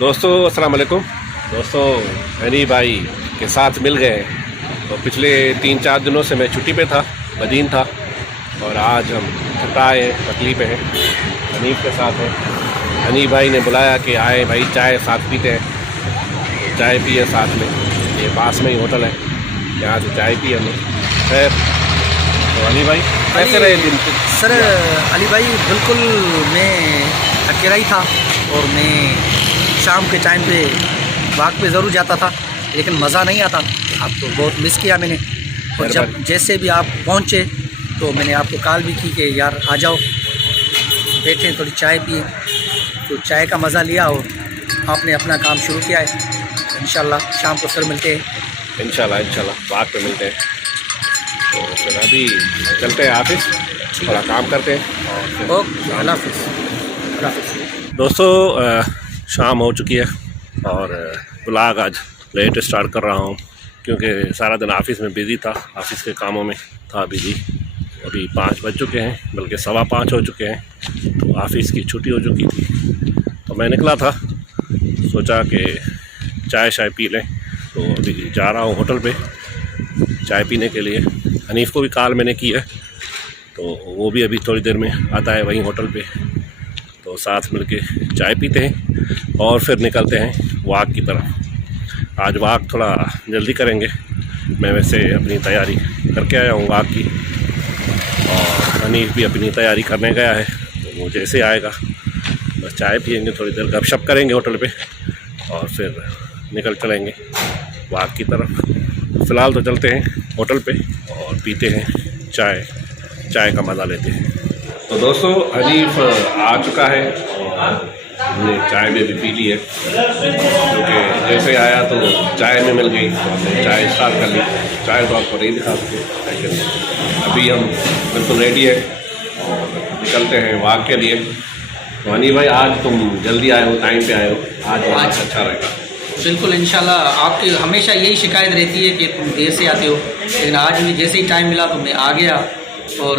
दोस्तों अस्सलाम वालेकुम। दोस्तों हनी भाई के साथ मिल गए। तो पिछले 3-4 दिनों से मैं छुट्टी पे था, मदीन था, और आज हम थकाए तकलीफ़ हैं, हनीफ के साथ हैं। हनी भाई ने बुलाया कि आए भाई चाय साथ पीते हैं। चाय पिए साथ में, ये पास में ही होटल है, यहाँ से चाय पी हमने। खैर तो अली भाई कैसे रहे दिन? सर अली भाई बिल्कुल मैं अकेला ही था और मैं शाम के टाइम पे वॉक पे ज़रूर जाता था, लेकिन मज़ा नहीं आता। आप तो बहुत मिस किया मैंने, और जब जैसे भी आप पहुँचे तो मैंने आपको कॉल भी की कि यार आ जाओ, बैठे थोड़ी चाय पिए। तो चाय का मज़ा लिया और आपने अपना काम शुरू किया है। इंशाल्लाह शाम को फिर मिलते हैं। इंशाल्लाह वॉक पे मिलते हैं। तो फिर अभी चलते हैं ऑफिस, थोड़ा काम करते हैं। ओके, अल्लाह हाफ़िज़। दोस्तों शाम हो चुकी है और ब्लॉग आज लेट स्टार्ट कर रहा हूँ क्योंकि सारा दिन ऑफिस में बिज़ी था, ऑफिस के कामों में था बिज़ी। अभी 5 बज चुके हैं, बल्कि 5:15 हो चुके हैं। तो ऑफिस की छुट्टी हो चुकी थी, तो मैं निकला था, सोचा कि चाय शाय पी लें। तो अभी जा रहा हूँ होटल पे चाय पीने के लिए। हनीफ को भी कॉल मैंने की है, तो वो भी अभी थोड़ी देर में आता है वहीं होटल पे। तो साथ मिलके चाय पीते हैं और फिर निकलते हैं वॉक की तरफ। आज वॉक थोड़ा जल्दी करेंगे। मैं वैसे अपनी तैयारी करके आया हूँ वॉक की, और हनीफ भी अपनी तैयारी करने गया है। तो वो जैसे आएगा बस चाय पियेंगे, थोड़ी देर गपशप करेंगे होटल पे, और फिर निकल चलेंगे वॉक की तरफ। फ़िलहाल तो चलते हैं होटल पे और पीते हैं चाय का मज़ा लेते हैं। तो दोस्तों हनीफ आ चुका है और हमने चाय में भी पी ली है, क्योंकि जैसे आया तो चाय में मिल गई, तो हमने चाय स्टार्ट कर ली। चाय तो आपको नहीं दिखा सकते, लेकिन अभी हम बिल्कुल रेडी है और निकलते हैं वॉक के लिए। तो हनी भाई आज तुम जल्दी आए हो, टाइम पे आए हो, आज अच्छा रहेगा। बिल्कुल इंशाल्लाह। आपकी हमेशा यही शिकायत रहती है कि तुम देर से आते हो, लेकिन आज भी जैसे ही टाइम मिला तो मैं आ गया, और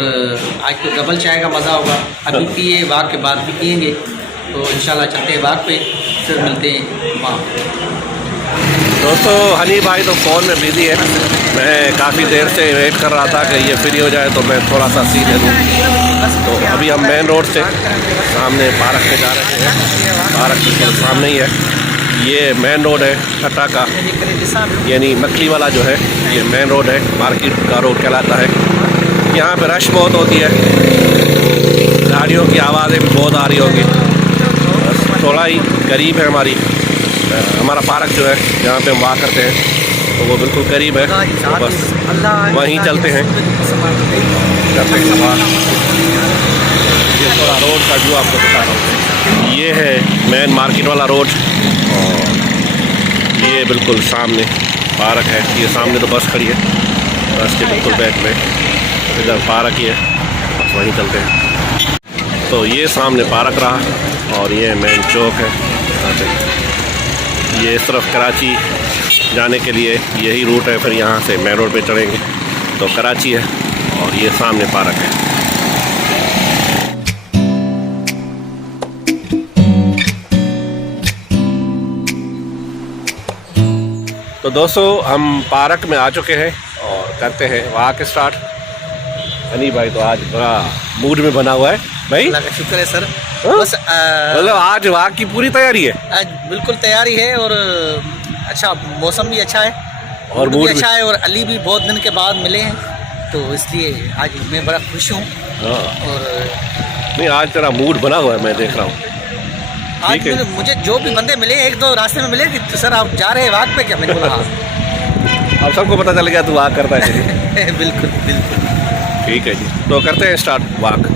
आज तो डबल चाय का मज़ा होगा। अभी पिए, वॉक के बाद भी पिएंगे। तो इंशाल्लाह चलते हैं वॉक पे, फिर मिलते हैं वहाँ। दोस्तों हनी भाई तो फ़ोन में बिज़ी है। मैं काफ़ी देर से वेट कर रहा था कि ये फ्री हो जाए तो मैं थोड़ा सा सीधे दूँ। तो अभी हम मेन रोड से सामने पार्क में जा रहे हैं। पार्क के सामने ही है, ये मेन रोड है खट्टा का, यानी मकली वाला जो है ये मेन रोड है, मार्केट का रोड कहलाता है। यहाँ पे रश बहुत होती है, गाड़ियों की आवाज़ें भी बहुत आ रही होगी। बस थोड़ा ही करीब है हमारा पार्क जो है जहाँ पे हम वॉक करते हैं, तो वो बिल्कुल करीब है। तो बस वहीं चलते हैं, ये थोड़ा रोड का व्यू आपको बता रहा हूँ। ये है मेन मार्केट वाला रोड, और ये बिल्कुल सामने पार्क है। ये सामने तो बस खड़ी है, बस के बिल्कुल बैक में इधर पार्क ही है, बस वहीं चलते हैं। तो ये सामने पार्क रहा और ये मेन चौक है। ये इस तरफ कराची जाने के लिए यही रूट है, फिर यहाँ से मेन रोड पे चढ़ेंगे तो कराची है, और ये सामने पार्क है। तो दोस्तों हम पार्क में आ चुके हैं और करते हैं वॉक स्टार्ट। हनी भाई तो आज बड़ा मूड में बना हुआ है भाई। अल्लाह का शुक्र है सर। बस मतलब आज वॉक की पूरी तैयारी है। आज बिल्कुल तैयारी है, और अच्छा मौसम भी अच्छा है और मूड भी अच्छा है, और अली भी बहुत दिन के बाद मिले हैं, तो इसलिए आज मैं बड़ा खुश हूँ। और नहीं आज तेरा मूड बना हुआ है, मैं देख रहा हूँ। आज मुझे जो भी बंदे मिले, 1-2 रास्ते में मिले कि तो सर आप जा रहे हैं वॉक पे क्या? मैंने बोला हाँ। अब सबको पता चल गया तू वॉक करता है। बिल्कुल। ठीक है जी, तो करते हैं स्टार्ट वॉक।